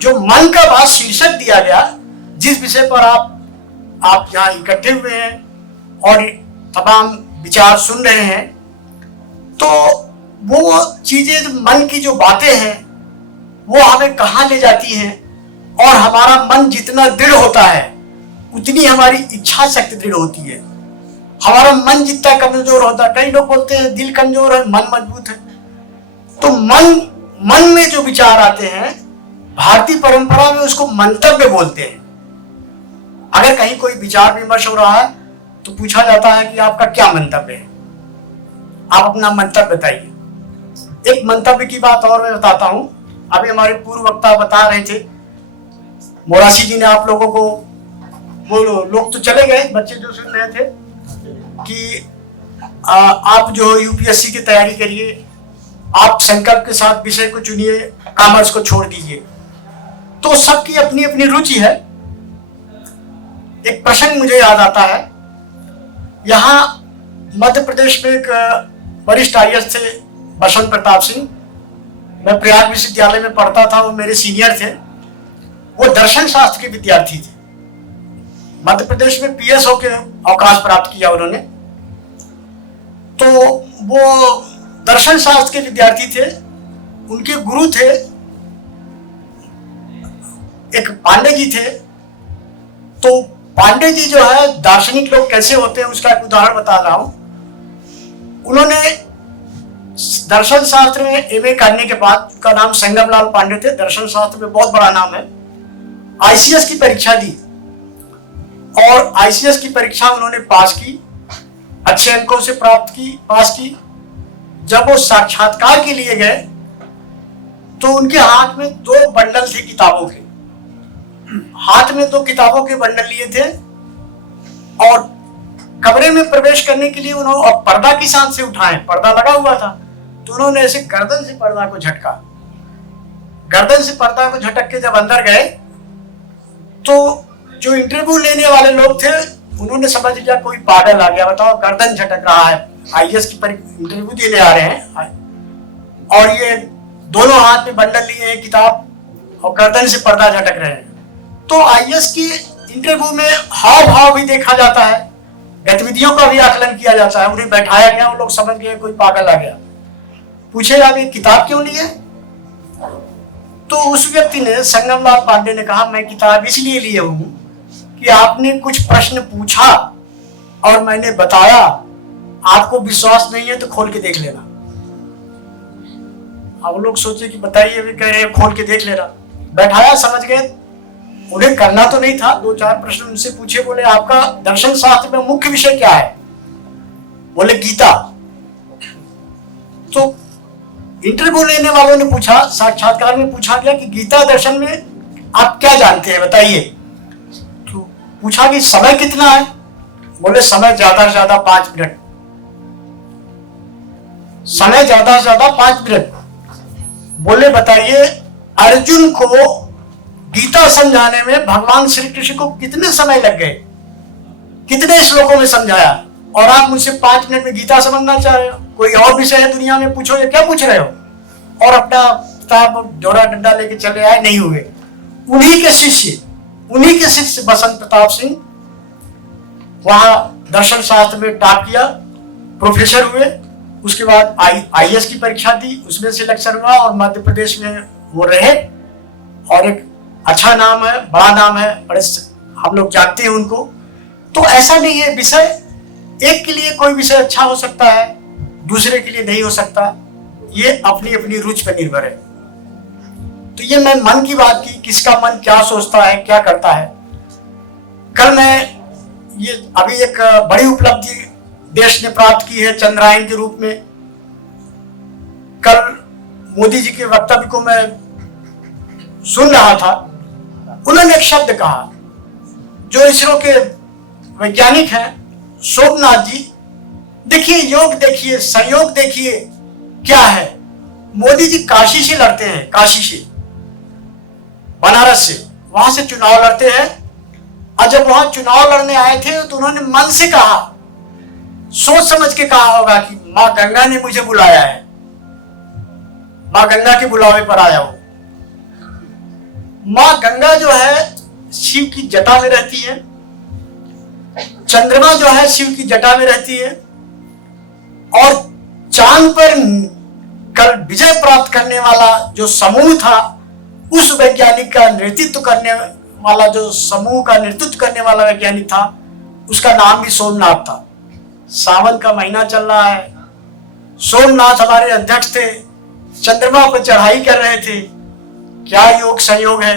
जो मन का बात शीर्षक दिया गया, जिस विषय पर आप यहाँ इकट्ठे हुए हैं और तमाम विचार सुन रहे हैं, तो वो चीजें, मन की जो बातें हैं वो हमें कहाँ ले जाती हैं, और हमारा मन जितना दृढ़ होता है उतनी हमारी इच्छा शक्ति दृढ़ होती है। हमारा मन जितना कमजोर होता है, कई लोग बोलते हैं दिल कमजोर है मन मजबूत है, तो मन में जो विचार आते हैं भारतीय परंपरा में उसको मंतव्य बोलते हैं। अगर कहीं कोई विचार विमर्श हो रहा है तो पूछा जाता है कि आपका क्या मंतव्य है, आप अपना मंतव्य बताइए। एक मंतव्य की बात और मैं बताता हूं। अभी हमारे पूर्व वक्ता बता रहे थे, मोरासी जी ने आप लोगों को, वो लोग तो चले गए, बच्चे जो सुन रहे थे कि आप जो यूपीएससी की तैयारी करिए, आप संकल्प के साथ विषय को चुनिए, कॉमर्स को छोड़ दीजिए। तो सबकी अपनी अपनी रुचि है। एक प्रसंग मुझे याद आता है, यहाँ मध्य प्रदेश में एक वरिष्ठ आईएएस थे बसंत प्रताप सिंह। मैं प्रयाग विश्वविद्यालय में पढ़ता था, वो मेरे सीनियर थे। वो दर्शन शास्त्र के विद्यार्थी थे। मध्य प्रदेश में पीएस होके अवकाश प्राप्त किया उन्होंने। तो वो दर्शन शास्त्र के विद्यार्थी थे। उनके गुरु थे एक पांडे जी थे। तो पांडे जी जो है, दार्शनिक लोग कैसे होते हैं उसका एक उदाहरण बता रहा हूं। उन्होंने दर्शन शास्त्र में एमए करने के बाद, उनका नाम संगमलाल पांडे थे, दर्शन शास्त्र में बहुत बड़ा नाम है, आईसीएस की परीक्षा दी और आईसीएस की परीक्षा उन्होंने पास की, अच्छे अंकों से पास की। जब वो साक्षात्कार के लिए गए तो उनके हाथ में 2 बंडल थे किताबों के। हाथ में 2 किताबों के बंडल लिए थे और कमरे में प्रवेश करने के लिए उन्होंने, और पर्दा की सांस से उठाए, पर्दा लगा हुआ था, तो उन्होंने ऐसे गर्दन से पर्दा को झटका। गर्दन से पर्दा को झटक के जब अंदर गए तो जो इंटरव्यू लेने वाले लोग थे उन्होंने समझ लिया कोई पागल आ गया, बताओ गर्दन झटक रहा है, आईएएस की इंटरव्यू देने आ रहे हैं और ये दोनों हाथ में बंडल लिए हैं किताब और गर्दन से पर्दा झटक रहे हैं। तो आईएएस की इंटरव्यू में हाव भाव भी देखा जाता है, गतिविधियों का भी आकलन किया जाता है। उन्हें बैठाया गया, वो लोग समझ गए कोई पागल आ गया। पूछे आप ये किताब क्यों लिए? तो उस व्यक्ति ने, संगमलाल पांडे ने कहा, मैं किताब इसलिए लिए हूं कि आपने कुछ प्रश्न पूछा और मैंने बताया, आपको विश्वास नहीं है तो खोल के देख लेना। अब लोग सोचे कि बताइए, वे कह रहे खोल के देख लेना। बैठाया, समझ गए। उन्हें करना तो नहीं था, 2-4 प्रश्न उनसे पूछे। बोले आपका दर्शन शास्त्र में मुख्य विषय क्या है? बोले गीता। तो इंटरव्यू लेने वालों ने पूछा, साक्षात्कार में पूछा गया कि गीता दर्शन में आप क्या जानते हैं बताइए। तो पूछा कि समय कितना है? बोले समय ज्यादा से ज्यादा 5 मिनट। समय ज्यादा से ज्यादा 5 मिनट। बोले बताइए अर्जुन को गीता समझाने में भगवान श्री कृष्ण को कितने समय लग गए, कितने श्लोकों में समझाया, और आप मुझसे 5 मिनट में गीता समझना चाह रहे हो? कोई और विषय है दुनिया में, पूछो या क्या पूछ रहे हो? और अपना किताब डोरा डंडा लेके चले आए, नहीं हुए। उन्हीं के शिष्य बसंत प्रताप सिंह वहां दर्शन शास्त्र में टॉप किया, प्रोफेसर हुए। उसके बाद आईएएस की परीक्षा दी, उसमें सिलेक्शन हुआ और मध्य प्रदेश में वो रहे और एक अच्छा नाम है, बड़ा नाम है, बड़े हम लोग जानते हैं उनको। तो ऐसा नहीं है, विषय एक के लिए कोई विषय अच्छा हो सकता है, दूसरे के लिए नहीं हो सकता। ये अपनी अपनी रुचि पर निर्भर है। तो ये मैं मन की बात की, किसका मन क्या सोचता है, क्या करता है। कल मैं ये अभी एक बड़ी उपलब्धि देश ने प्राप्त की है चंद्रायन के रूप में। कल मोदी जी के वक्तव्य को मैं सुन रहा था, उन्होंने एक शब्द कहा, जो इसरो के वैज्ञानिक हैं सोमनाथ जी, देखिए योग देखिए, संयोग देखिए, क्या है, मोदी जी काशी से लड़ते हैं, काशी से, बनारस से, वहां से चुनाव लड़ते हैं। और जब वहां चुनाव लड़ने आए थे तो उन्होंने मन से कहा, सोच समझ के कहा होगा कि मां गंगा ने मुझे बुलाया है, मां गंगा के बुलावे पर आया हूं। मां गंगा जो है शिव की जटा में रहती है, चंद्रमा जो है शिव की जटा में रहती है, और चांद पर कल विजय प्राप्त करने वाला जो समूह था, उस वैज्ञानिक का नेतृत्व करने वाला, जो समूह का नेतृत्व करने वाला वैज्ञानिक था, उसका नाम भी सोमनाथ था। सावन का महीना चल रहा है, सोमनाथ हमारे अध्यक्ष थे, चंद्रमा पर चढ़ाई कर रहे थे। क्या योग संयोग है।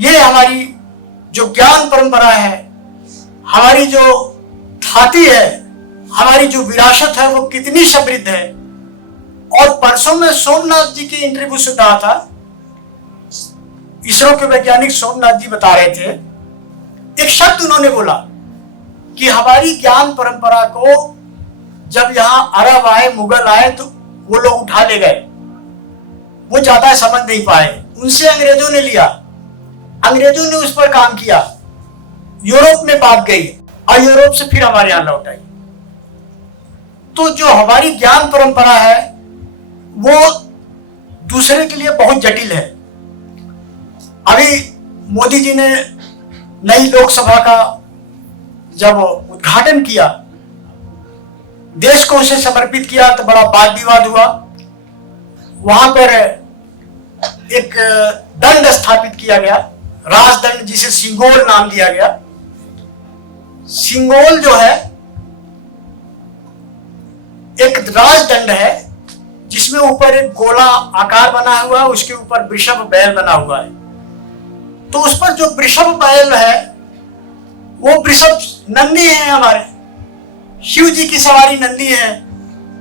ये हमारी जो ज्ञान परंपरा है, हमारी जो ख्याति है, हमारी जो विरासत है, वो कितनी समृद्ध है। और परसों में सोमनाथ जी की इंटरव्यू सुन रहा था, इसरो के वैज्ञानिक सोमनाथ जी बता रहे थे, एक शब्द उन्होंने बोला कि हमारी ज्ञान परंपरा को जब यहां अरब आए, मुगल आए, तो वो लोग उठा ले गए, वो ज्यादा समझ नहीं पाए, उनसे अंग्रेजों ने लिया, अंग्रेजों ने उस पर काम किया, यूरोप में बात गई और यूरोप से फिर हमारे यहां लौट आई। तो जो हमारी ज्ञान परंपरा है वो दूसरे के लिए बहुत जटिल है। अभी मोदी जी ने नई लोकसभा का जब उद्घाटन किया, देश को उसे समर्पित किया, तो बड़ा वाद विवाद हुआ। वहां पर एक दंड स्थापित किया गया, राजदंड, जिसे सिंगोल नाम दिया गया। सिंगोल जो है एक राजदंड है जिसमें ऊपर एक गोला आकार बना हुआ है, उसके ऊपर वृषभ बैल बना हुआ है। तो उस पर जो वृषभ बैल है वो वृषभ नंदी है, हमारे शिव जी की सवारी नंदी है,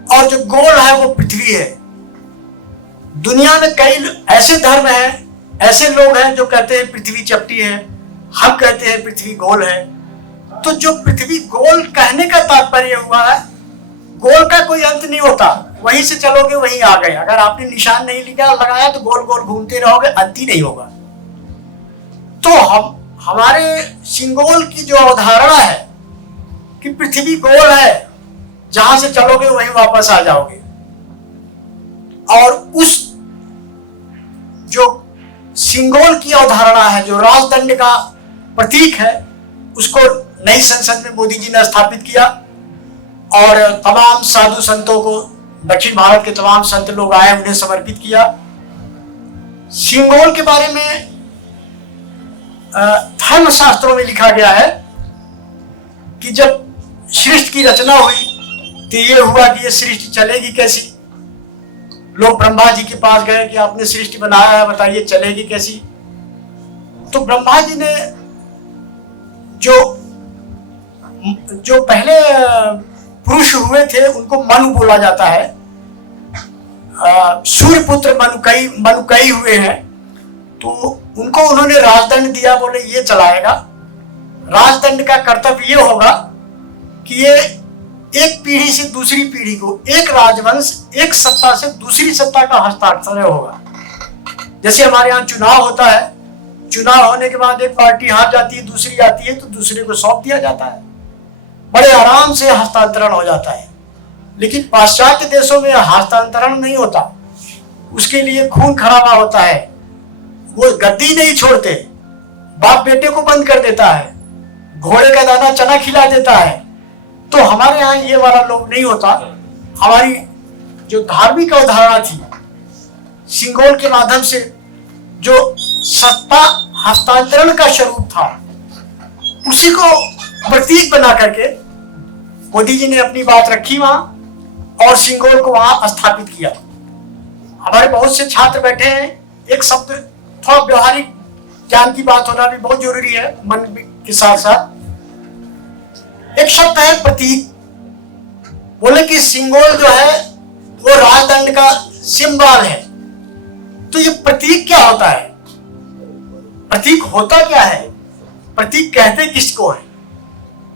और जो गोल है वो पृथ्वी है। दुनिया में कई ऐसे धर्म हैं, ऐसे लोग हैं जो कहते हैं पृथ्वी चपटी है, हम कहते हैं पृथ्वी गोल है। तो जो पृथ्वी गोल कहने का तात्पर्य हुआ है, गोल का कोई अंत नहीं होता, वहीं से चलोगे वहीं आ गए। अगर आपने निशान नहीं लगाया तो गोल गोल घूमते रहोगे, अंत ही नहीं होगा। तो हमारे सिंगोल की जो अवधारणा है कि पृथ्वी गोल है, जहां से चलोगे वहीं वापस आ जाओगे, और उस जो सिंगोल की अवधारणा है, जो राजदंड का प्रतीक है, उसको नई संसद में मोदी जी ने स्थापित किया। और तमाम साधु संतों को, दक्षिण भारत के तमाम संत लोग आए, उन्हें समर्पित किया। सिंगोल के बारे में धर्म शास्त्रों में लिखा गया है कि जब सृष्टि की रचना हुई तो ये हुआ कि ये सृष्टि चलेगी कैसी। लोग ब्रह्मा जी के पास गए कि आपने सृष्टि बनाया है, बताइए चलेगी कैसी। तो ब्रह्मा जी ने जो पहले पुरुष हुए थे उनको मनु बोला जाता है, सूर्य पुत्र मनुकई हुए हैं, तो उनको उन्होंने राजदंड दिया, बोले ये चलाएगा। राजदंड का कर्तव्य ये होगा कि ये एक पीढ़ी से दूसरी पीढ़ी को, एक राजवंश एक सत्ता से दूसरी सत्ता का हस्तांतरण होगा। जैसे हमारे यहाँ चुनाव होता है, चुनाव होने के बाद एक पार्टी हार जाती है, दूसरी आती है, तो दूसरे को सौंप दिया जाता है, बड़े आराम से हस्तांतरण हो जाता है। लेकिन पाश्चात्य देशों में हस्तांतरण नहीं होता, उसके लिए खून खराबा होता है, वो गद्दी नहीं छोड़ते, बाप बेटे को बंद कर देता है, घोड़े का दाना चना खिला देता है। तो हमारे यहाँ ये वाला लोग नहीं होता। हमारी जो धार्मिक अवधारणा थी, सिंगोल के माध्यम से जो सत्ता हस्तांतरण का स्वरूप था, उसी को प्रतीक बना करके मोदी जी ने अपनी बात रखी वहां और सिंगोल को वहां स्थापित किया। हमारे बहुत से छात्र बैठे हैं, एक शब्द थोड़ा व्यवहारिक ज्ञान की बात होना भी बहुत जरूरी है मन के साथ साथ। एक शब्द है प्रतीक। बोले कि सिंगोल जो है वो राजदंड का सिंबल है, तो ये प्रतीक क्या होता है, प्रतीक होता क्या है, प्रतीक कहते किसको है,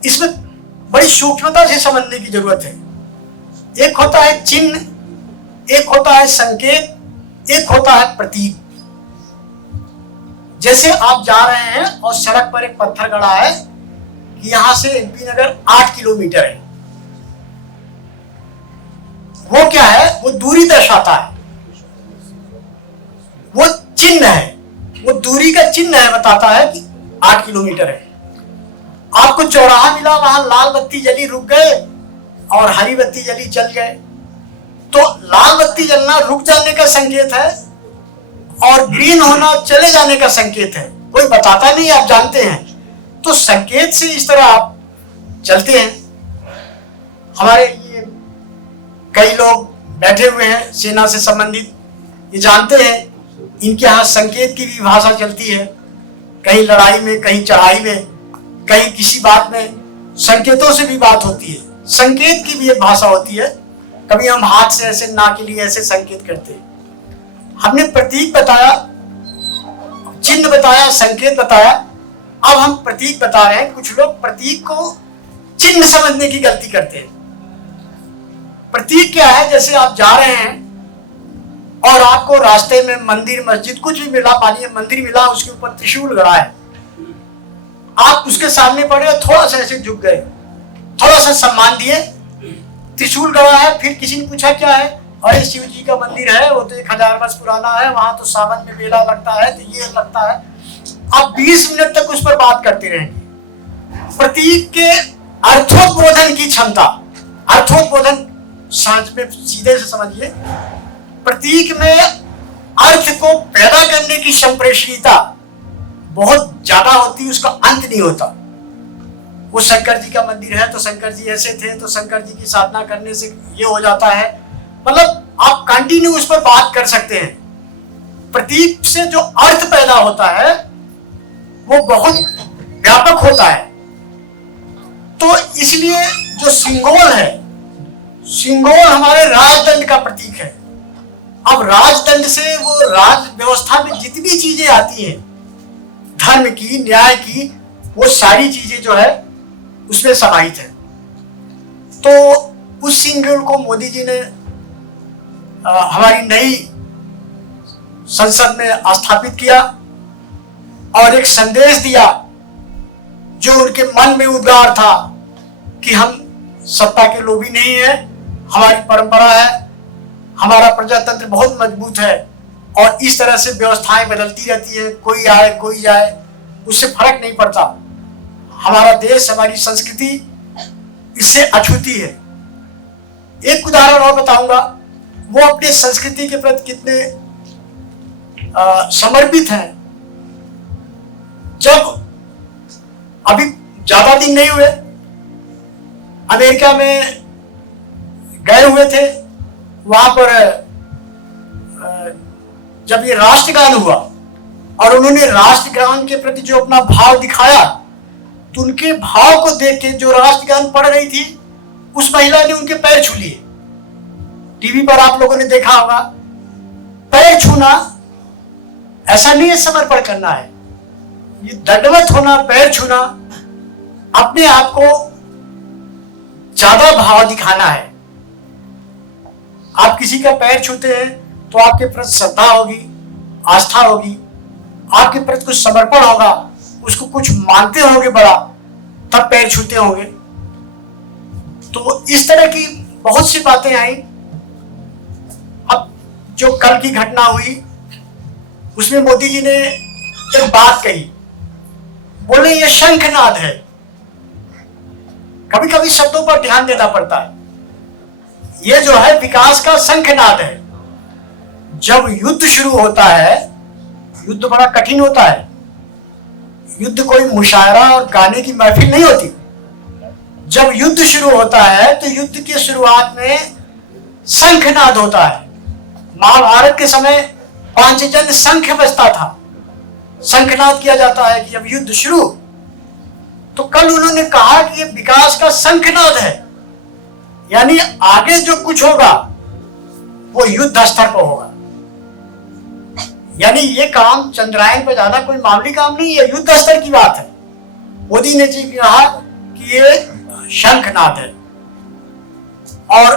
इसमें बड़ी सूक्ष्मता से समझने की जरूरत है। एक होता है चिन्ह एक होता है संकेत, एक होता है प्रतीक। जैसे आप जा रहे हैं और सड़क पर एक पत्थर गड़ा है कि यहां से एमपी नगर 8 किलोमीटर है, वो क्या है? वो दूरी दर्शाता है, वो चिन्ह है, वो दूरी का चिन्ह है, बताता है कि 8 किलोमीटर है। आपको चौराहा मिला, वहां लाल बत्ती जली, रुक गए, और हरी बत्ती जली, चल गए। तो लाल बत्ती जलना रुक जाने का संकेत है, और ग्रीन होना चले जाने का संकेत है। कोई बताता नहीं, आप जानते हैं। तो संकेत से इस तरह आप चलते हैं। हमारे ये कई लोग बैठे हुए हैं सेना से संबंधित, ये जानते हैं इनके यहाँ संकेत की भी भाषा चलती है। कहीं लड़ाई में, कहीं चढ़ाई में, कहीं किसी बात में संकेतों से भी बात होती है। संकेत की भी एक भाषा होती है। कभी हम हाथ से ऐसे, ना के लिए ऐसे संकेत करते हैं। हमने प्रतीक बताया, चिन्ह बताया, संकेत बताया। अब हम प्रतीक बता रहे हैं। कुछ लोग प्रतीक को चिन्ह समझने की गलती करते हैं। प्रतीक क्या है? जैसे आप जा रहे हैं और आपको रास्ते में मंदिर, मस्जिद, कुछ भी मिला, मानिए मंदिर मिला, उसके ऊपर त्रिशूल गड़ा है, आप उसके सामने पड़े और थोड़ा सा ऐसे झुक गए, थोड़ा सा सम्मान दिए, त्रिशूल गड़ा है। फिर किसी ने पूछा क्या है? अरे शिव जी का मंदिर है, वो तो 1000 वर्ष पुराना है, वहां तो सावन में मेला लगता है, तो ये लगता है। आप 20 मिनट तक उस पर बात करते रहेंगे। प्रतीक के अर्थोद्बोधन की क्षमता, अर्थोद्बोधन समझ में, सीधे से समझिए, प्रतीक में अर्थ को पैदा करने की संप्रेषणीयता बहुत ज्यादा होती है, उसका अंत नहीं होता। वो शंकर जी का मंदिर है तो शंकर जी ऐसे थे, तो शंकर जी की साधना करने से ये हो जाता है। मतलब आप कंटिन्यू उस पर बात कर सकते हैं। प्रतीक से जो अर्थ पैदा होता है वो बहुत व्यापक होता है। तो इसलिए जो सिंगोल है, सिंगोल हमारे राजदंड का प्रतीक है। अब राजदंड से वो राज व्यवस्था में जितनी चीजें आती हैं, धर्म की, न्याय की, वो सारी चीजें जो है उसमें समाहित है। तो उस सिंगल को मोदी जी ने हमारी नई संसद में स्थापित किया और एक संदेश दिया जो उनके मन में उद्गार था कि हम सत्ता के लोभी नहीं है, हमारी परंपरा है, हमारा प्रजातंत्र बहुत मजबूत है और इस तरह से व्यवस्थाएं बदलती रहती है, कोई आए कोई जाए, उससे फर्क नहीं पड़ता। हमारा देश, हमारी संस्कृति इससे अछूती है। एक उदाहरण और बताऊंगा, वो अपने संस्कृति के प्रति कितने समर्पित हैं। जब अभी ज्यादा दिन नहीं हुए, अमेरिका में गए हुए थे, वहां पर जब ये राष्ट्रगान हुआ और उन्होंने राष्ट्रगान के प्रति जो अपना भाव दिखाया, तो उनके भाव को देख के जो राष्ट्रगान पढ़ रही थी उस महिला ने उनके पैर छू लिए। टीवी पर आप लोगों ने देखा होगा। पैर छूना ऐसा नहीं है समर्पण करना है, ये दंडवत होना, पैर छूना, अपने आप को ज्यादा भाव दिखाना है। आप किसी का पैर छूते हैं तो आपके प्रति श्रद्धा होगी, आस्था होगी, आपके प्रति कुछ समर्पण होगा, उसको कुछ मानते होंगे बड़ा, तब पैर छूते होंगे। तो इस तरह की बहुत सी बातें आई। अब जो कल की घटना हुई उसमें मोदी जी ने एक बात कही, बोले ये शंखनाद है। कभी कभी शब्दों पर ध्यान देना पड़ता है। ये जो है विकास का शंखनाद है। जब युद्ध शुरू होता है, युद्ध बड़ा कठिन होता है। युद्ध कोई मुशायरा और गाने की महफिल नहीं होती। जब युद्ध शुरू होता है तो युद्ध की शुरुआत में शंखनाद होता है। महाभारत के समय पांचजन्य शंख बजता था, शंखनाद किया जाता है कि अब युद्ध शुरू। तो कल उन्होंने कहा कि ये विकास का शंखनाद है, यानी आगे जो कुछ होगा वो युद्ध स्तर पर होगा। यानी ये काम चंद्रायन पर जाना कोई मामूली काम नहीं है, युद्ध स्तर की बात है। मोदी ने जी कहा कि ये शंखनाद है और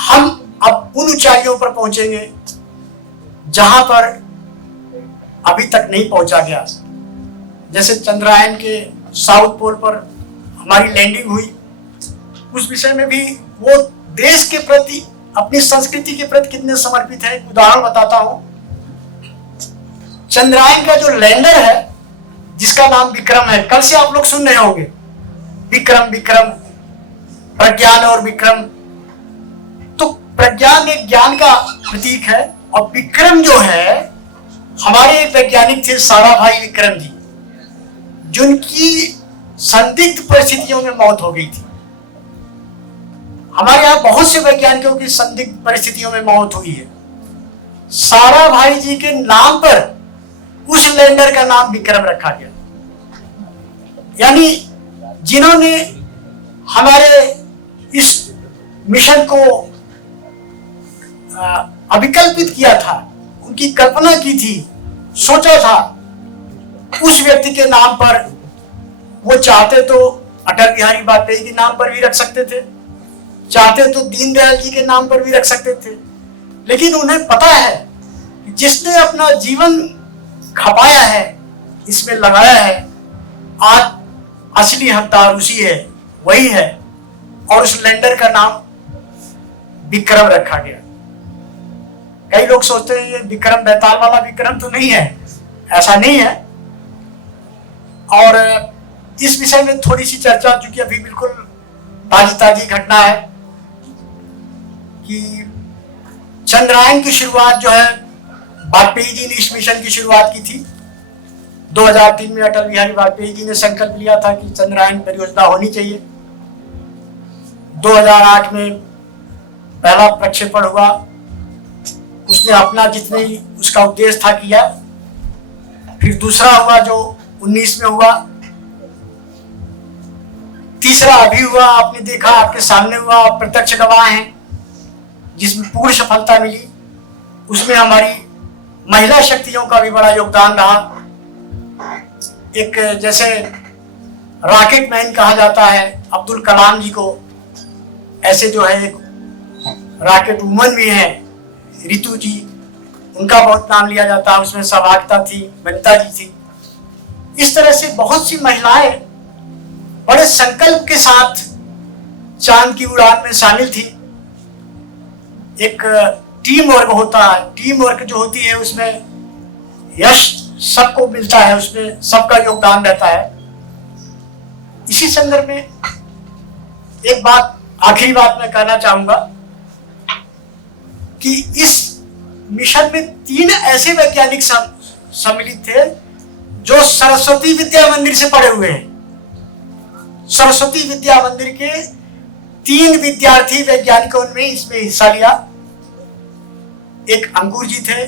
हम अब उन ऊंचाइयों पर पहुंचेंगे जहां पर अभी तक नहीं पहुंचा गया। जैसे चंद्रयान के साउथ पोल पर हमारी लैंडिंग हुई, उस विषय में भी वो देश के प्रति, अपनी संस्कृति के प्रति कितने समर्पित है। उदाहरण बताता हूं, चंद्रयान का जो लैंडर है जिसका नाम विक्रम है, कल से आप लोग सुन रहे होंगे विक्रम विक्रम, प्रज्ञान और विक्रम। तो प्रज्ञान एक ज्ञान का प्रतीक है, और विक्रम जो है, हमारे एक वैज्ञानिक थे साराभाई विक्रम जी, जिनकी संदिग्ध परिस्थितियों में मौत हो गई थी। हमारे यहाँ बहुत से वैज्ञानिकों की संदिग्ध परिस्थितियों में मौत हुई है। साराभाई जी के नाम पर उस लैंडर का नाम विक्रम रखा गया। यानी जिन्होंने हमारे इस मिशन को अभिकल्पित किया था, उनकी कल्पना की थी, सोचा था, उस व्यक्ति के नाम पर, वो चाहते तो अटल बिहारी वाजपेयी के नाम पर भी रख सकते थे, चाहते तो दीनदयाल जी के नाम पर भी रख सकते थे, लेकिन उन्हें पता है कि जिसने अपना जीवन खपाया है, इसमें लगाया है, आज असली हकदार उसी है, वही है, और उस लैंडर का नाम विक्रम रखा गया। कई लोग सोचते हैं ये विक्रम बेताल वाला विक्रम तो नहीं है, ऐसा नहीं है। और इस विषय में थोड़ी सी चर्चा, चूंकि अभी बिल्कुल ताजी घटना है कि चंद्रयान की शुरुआत जो है, वाजपेयी जी ने इस मिशन की शुरुआत की थी। 2003 में अटल बिहारी वाजपेयी जी ने संकल्प लिया था कि चंद्रयान परियोजना होनी चाहिए। 2008 में पहला प्रक्षेपण हुआ, उसने अपना जितने उसका उद्देश्य था किया। फिर दूसरा हुआ जो 19 में हुआ, तीसरा अभी हुआ, आपने देखा, आपके सामने हुआ, आप प्रत्यक्ष गवाह हैं, जिसमें पूर्ण सफलता मिली। उसमें हमारी महिला शक्तियों का भी बड़ा योगदान रहा। एक जैसे रॉकेट मैन कहा जाता है अब्दुल कलाम जी को, ऐसे जो है एक रॉकेट वुमन भी है रितु जी, उनका बहुत नाम लिया जाता है। उसमें सहभागिता थी, वनिता जी थी। इस तरह से बहुत सी महिलाएं बड़े संकल्प के साथ चांद की उड़ान में शामिल थी। एक टीम वर्क होता है, टीम वर्क जो होती है उसमें यश सबको मिलता है, उसमें सबका योगदान रहता है। इसी संदर्भ में एक बात, आखिरी बात मैं कहना चाहूंगा कि इस मिशन में 3 ऐसे वैज्ञानिक सम्मिलित थे जो सरस्वती विद्या मंदिर से पढ़े हुए हैं। सरस्वती विद्या मंदिर के 3 विद्यार्थी वैज्ञानिकों ने इसमें हिस्सा लिया। एक अंकुर जी थे,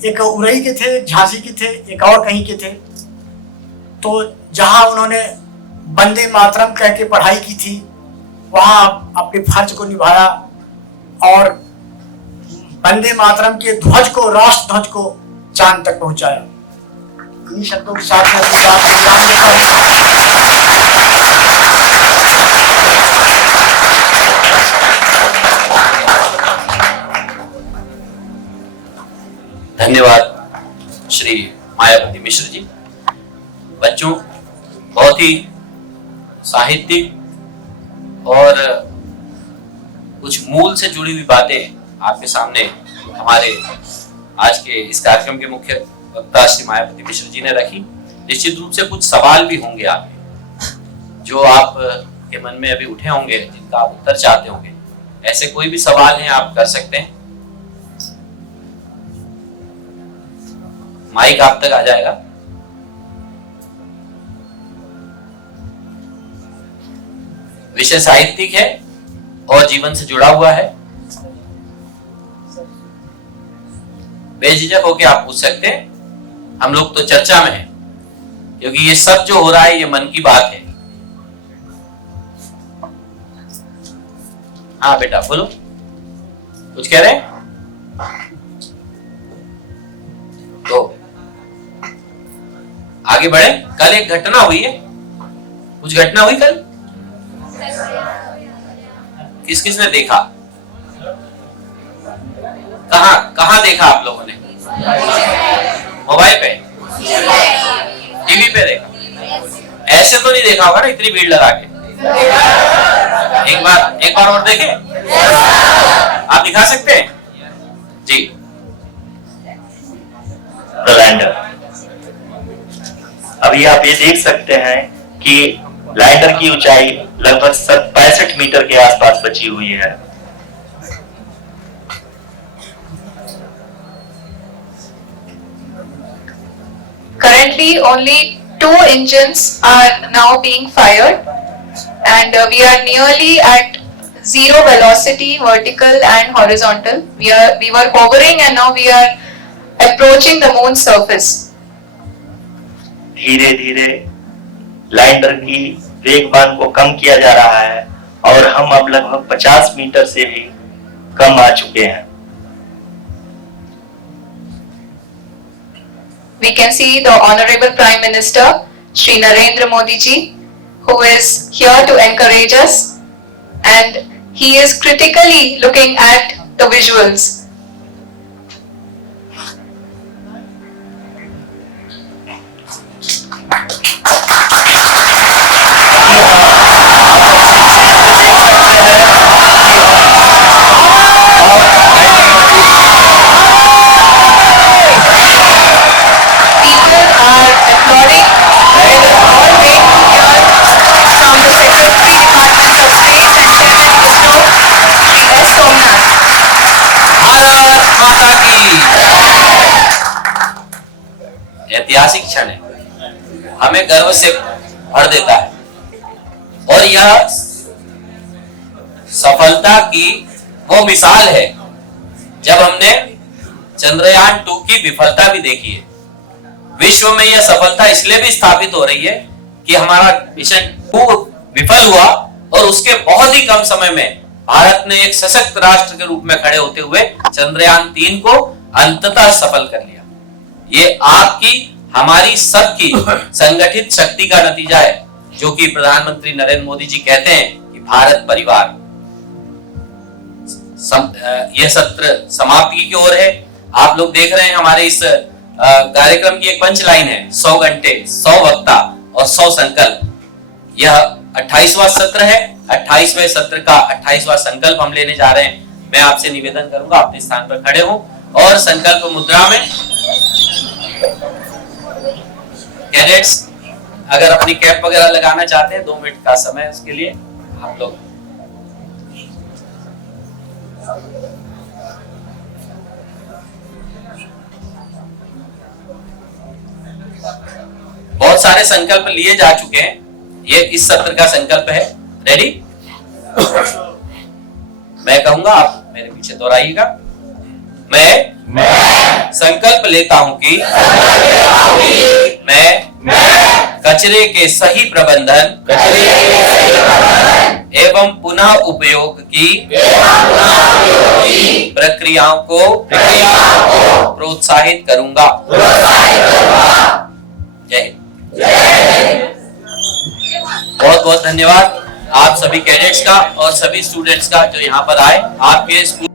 एक उरई के थे, एक झांसी के थे, एक और कहीं के थे। तो जहां उन्होंने वंदे मातरम कह के पढ़ाई की थी, वहां अपने फर्ज को निभाया और वंदे मातरम के ध्वज को, राष्ट्र ध्वज को चांद तक पहुंचाया। इन्हीं शब्दों के साथ मैं अपनी बात विराम देता हूं। धन्यवाद श्री मायावती मिश्र जी। बच्चों, बहुत ही साहित्यिक और कुछ मूल से जुड़ी हुई बातें आपके सामने हमारे आज के इस कार्यक्रम के मुख्य वक्ता श्री मायावती मिश्र जी ने रखी। निश्चित रूप से कुछ सवाल भी होंगे आपके, जो आप के मन में अभी उठे होंगे, जिनका आप उत्तर चाहते होंगे। ऐसे कोई भी सवाल हैं आप कर सकते हैं, माइक आप तक आ जाएगा। विषय साहित्यिक है और जीवन से जुड़ा हुआ है। बेझिझक होके आप पूछ सकते हैं, हम लोग तो चर्चा में हैं, क्योंकि ये सब जो हो रहा है ये मन की बात है। हाँ बेटा बोलो, कुछ कह रहे हैं? तो आगे बढ़े। कल एक घटना हुई है, कुछ घटना हुई कल, किस किसने देखा? कहाँ देखा आप लोगों ने? मोबाइल पे, टीवी पे देखा? ऐसे तो नहीं देखा होगा ना इतनी भीड़ लगा के? एक बार और देखें, आप दिखा सकते हैं जी? लैंडर, अभी आप ये देख सकते हैं कि लैंडर की ऊंचाई लगभग 65 मीटर के आसपास बची हुई है। Currently, only 2 engines are now being fired, and we are nearly at zero velocity, vertical and horizontal. We were hovering, and now we are approaching the moon's surface. धीरे धीरे लैंडर की वेगमान को कम किया जा रहा है और हम अब लगभग 50 मीटर से भी कम आ चुके हैं। We can see the Honorable Prime Minister, Shri Narendra Modi ji, who is here to encourage us, and he is critically looking at the visuals. ऐतिहासिक क्षण है, हमें गर्व से भर देता है और यह सफलता की वो मिसाल है जब हमने चंद्रयान 2 की विफलता भी देखी है। विश्व में यह सफलता इसलिए भी स्थापित हो रही है कि हमारा मिशन 2 विफल हुआ और उसके बहुत ही कम समय में भारत ने एक सशक्त राष्ट्र के रूप में खड़े होते हुए चंद्रयान 3 को अंततः सफल कर लिया। ये आपकी हमारी सबकी संगठित शक्ति का नतीजा है, जो कि प्रधानमंत्री नरेंद्र मोदी जी कहते हैं कि भारत परिवार। यह सत्र समाप्ति की ओर है। आप लोग देख रहे हैं हमारे इस कार्यक्रम की एक पंच लाइन है, 100 घंटे 100 वक्ता और 100 संकल्प। यह 28वां सत्र है। 28वें सत्र का 28वां संकल्प हम लेने जा रहे हैं। मैं आपसे निवेदन करूंगा अपने स्थान पर खड़े हो और संकल्प मुद्रा में कैडेट्स अगर अपनी कैप वगैरह लगाना चाहते हैं, 2 मिनट का समय है उसके लिए। आप लोग बहुत सारे संकल्प लिए जा चुके हैं। ये इस सत्र का संकल्प है। रेडी? मैं कहूंगा, आप मेरे पीछे दोहराइएगा। मैं संकल्प लेता हूं कि मैं कचरे के सही प्रबंधन एवं पुनः उपयोग की प्रक्रियाओं को प्रोत्साहित करूंगा। जय हिंद। बहुत बहुत धन्यवाद आप सभी कैडेट्स का और सभी स्टूडेंट्स का जो यहाँ पर आए। आपके स्कूल